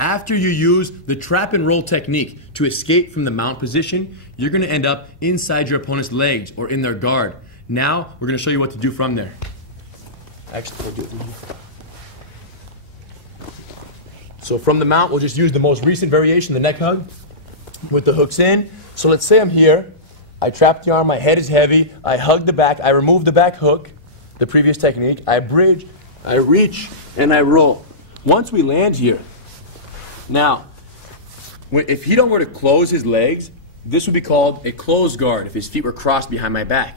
After you use the trap and roll technique to escape from the mount position, you're going to end up inside your opponent's legs or in their guard. Now, we're going to show you what to do from there. Actually, we'll do it here. So from the mount, we'll just use the most recent variation, the neck hug, with the hooks in. So let's say I'm here, I trap the arm, my head is heavy, I hug the back, I remove the back hook, the previous technique, I bridge, I reach, and I roll. Once we land here, now, if he don't were to close his legs, this would be called a closed guard if his feet were crossed behind my back.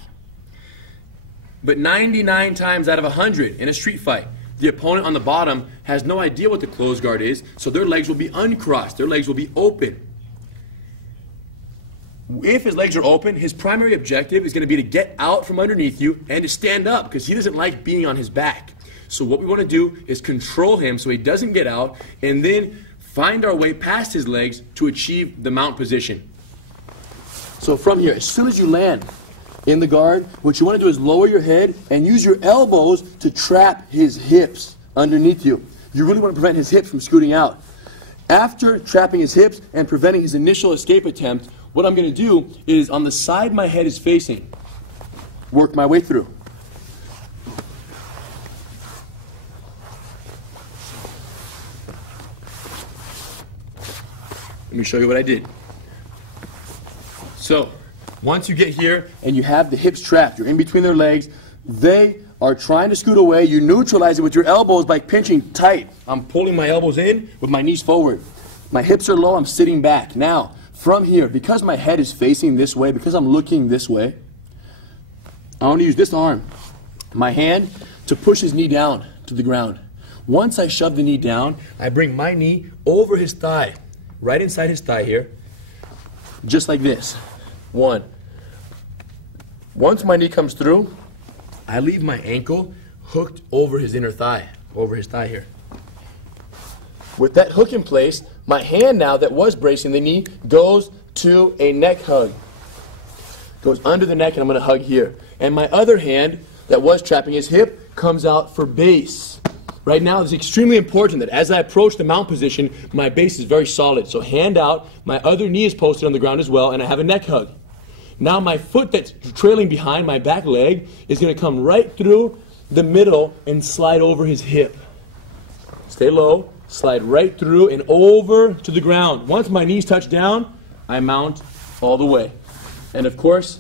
But 99 times out of 100 in a street fight, the opponent on the bottom has no idea what the closed guard is, so their legs will be uncrossed, their legs will be open. If his legs are open, his primary objective is going to be to get out from underneath you and to stand up because he doesn't like being on his back. So what we want to do is control him so he doesn't get out and then find our way past his legs to achieve the mount position. So from here, as soon as you land in the guard, what you want to do is lower your head and use your elbows to trap his hips underneath you. You really want to prevent his hips from scooting out. After trapping his hips and preventing his initial escape attempt, what I'm going to do is on the side my head is facing, work my way through. Let me show you what I did. So, once you get here and you have the hips trapped, you're in between their legs, they are trying to scoot away, you neutralize it with your elbows by pinching tight. I'm pulling my elbows in with my knees forward. My hips are low, I'm sitting back. Now, from here, because my head is facing this way, because I'm looking this way, I want to use this arm, my hand, to push his knee down to the ground. Once I shove the knee down, I bring my knee over his thigh, right inside his thigh here, just like this. One. Once my knee comes through, I leave my ankle hooked over his inner thigh, over his thigh here. With that hook in place, my hand now that was bracing the knee goes to a neck hug. Goes under the neck and I'm going to hug here. And my other hand that was trapping his hip comes out for base. Right now it's extremely important that as I approach the mount position, my base is very solid. So hand out, my other knee is posted on the ground as well, and I have a neck hug. Now my foot that's trailing behind my back leg is going to come right through the middle and slide over his hip. Stay low, slide right through and over to the ground. Once my knees touch down, I mount all the way. And of course,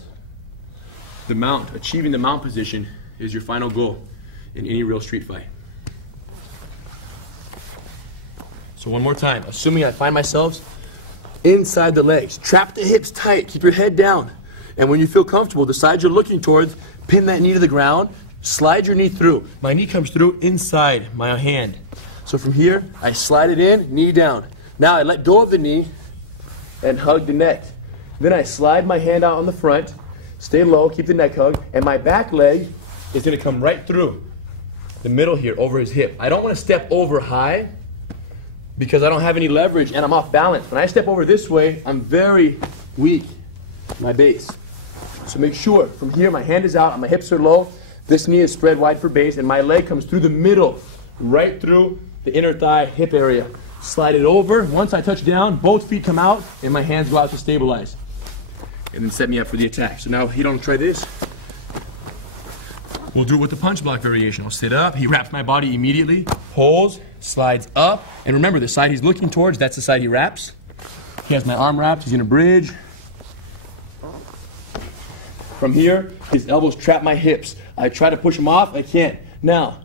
the mount, achieving the mount position is your final goal in any real street fight. So one more time, assuming I find myself inside the legs, trap the hips tight, keep your head down. And when you feel comfortable, the side you're looking towards, pin that knee to the ground, slide your knee through. My knee comes through inside my hand. So from here, I slide it in, knee down. Now I let go of the knee and hug the neck. Then I slide my hand out on the front, stay low, keep the neck hug, and my back leg is going to come right through the middle here over his hip. I don't want to step over high because I don't have any leverage and I'm off balance. When I step over this way, I'm very weak, my base. So make sure, from here my hand is out and my hips are low, this knee is spread wide for base, and my leg comes through the middle, right through the inner thigh, hip area. Slide it over. Once I touch down, both feet come out and my hands go out to stabilize. And then set me up for the attack. So now he don't try this. We'll do it with the punch block variation. I'll sit up, he wraps my body immediately, pulls, slides up, and remember the side he's looking towards, that's the side he wraps. He has my arm wrapped, he's gonna bridge. From here, his elbows trap my hips. I try to push him off, I can't. Now,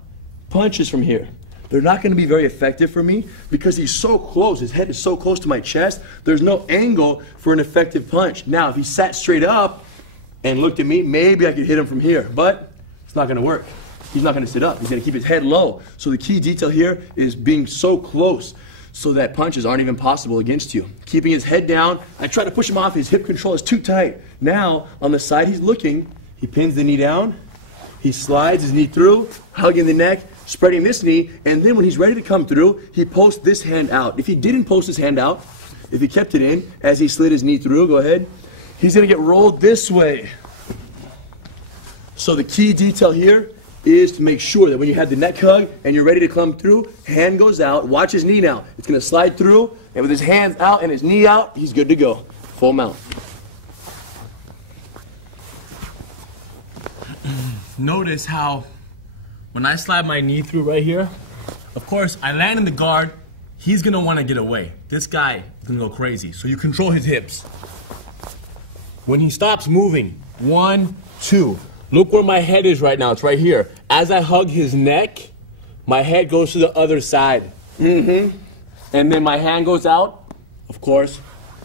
punches from here. They're not going to be very effective for me because he's so close, his head is so close to my chest, there's no angle for an effective punch. Now, if he sat straight up and looked at me, maybe I could hit him from here, but it's not going to work. He's not going to sit up, he's going to keep his head low. So the key detail here is being so close so that punches aren't even possible against you. Keeping his head down, I try to push him off, his hip control is too tight. Now, on the side he's looking, he pins the knee down, he slides his knee through, hugging the neck, spreading this knee, and then when he's ready to come through, he posts this hand out. If he didn't post his hand out, if he kept it in, as he slid his knee through, go ahead, he's going to get rolled this way. So the key detail here is to make sure that when you have the neck hug and you're ready to come through, hand goes out, watch his knee now. It's going to slide through, and with his hands out and his knee out, he's good to go. Full mount. Notice how when I slide my knee through right here, of course, I land in the guard, he's going to want to get away. This guy is going to go crazy. So you control his hips. When he stops moving, 1, 2. Look where my head is right now. It's right here. As I hug his neck, my head goes to the other side. And then my hand goes out, of course,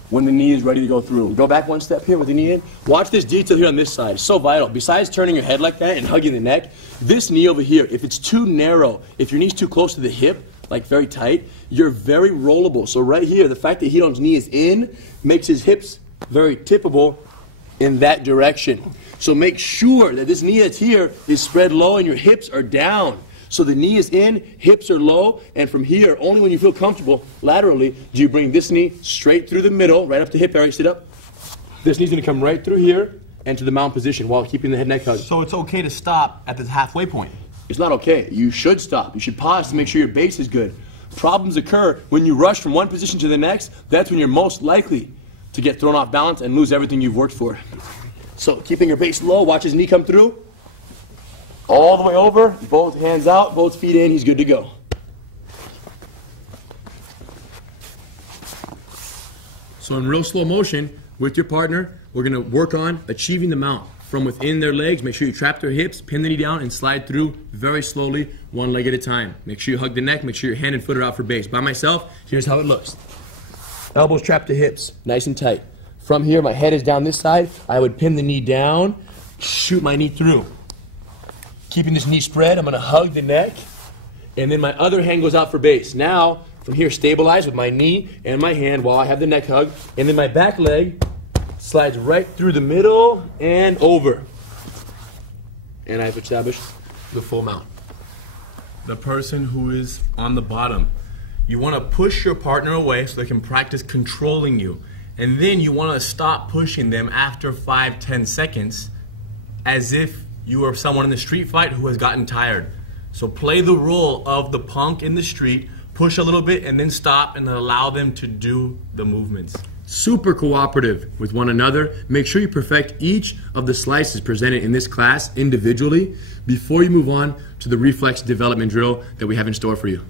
when the knee is ready to go through. Go back one step here with the knee in. Watch this detail here on this side. It's so vital. Besides turning your head like that and hugging the neck, this knee over here, if it's too narrow, if your knee's too close to the hip, like very tight, you're very rollable. So right here, the fact that Hidong's knee is in makes his hips very tippable in that direction. So make sure that this knee that's here is spread low and your hips are down. So the knee is in, hips are low, and from here, only when you feel comfortable laterally do you bring this knee straight through the middle, right up to hip area. Sit up. This knee's going to come right through here and to the mount position while keeping the head neck hug. So it's okay to stop at the halfway point? It's not okay. You should stop. You should pause to make sure your base is good. Problems occur when you rush from one position to the next. That's when you're most likely to get thrown off balance and lose everything you've worked for. So keeping your base low, watch his knee come through. All the way over, both hands out, both feet in, he's good to go. So in real slow motion, with your partner, we're going to work on achieving the mount from within their legs. Make sure you trap their hips, pin the knee down, and slide through very slowly, one leg at a time. Make sure you hug the neck, make sure your hand and foot are out for base. By myself, here's how it looks. Elbows trap the hips, nice and tight. From here, my head is down this side. I would pin the knee down, shoot my knee through. Keeping this knee spread, I'm going to hug the neck, and then my other hand goes out for base. Now, from here, stabilize with my knee and my hand while I have the neck hug, and then my back leg slides right through the middle and over. And I've established the full mount. The person who is on the bottom, you want to push your partner away so they can practice controlling you. And then you want to stop pushing them after 5-10 seconds as if you are someone in the street fight who has gotten tired. So play the role of the punk in the street, push a little bit, and then stop and allow them to do the movements. Super cooperative with one another. Make sure you perfect each of the slices presented in this class individually before you move on to the reflex development drill that we have in store for you.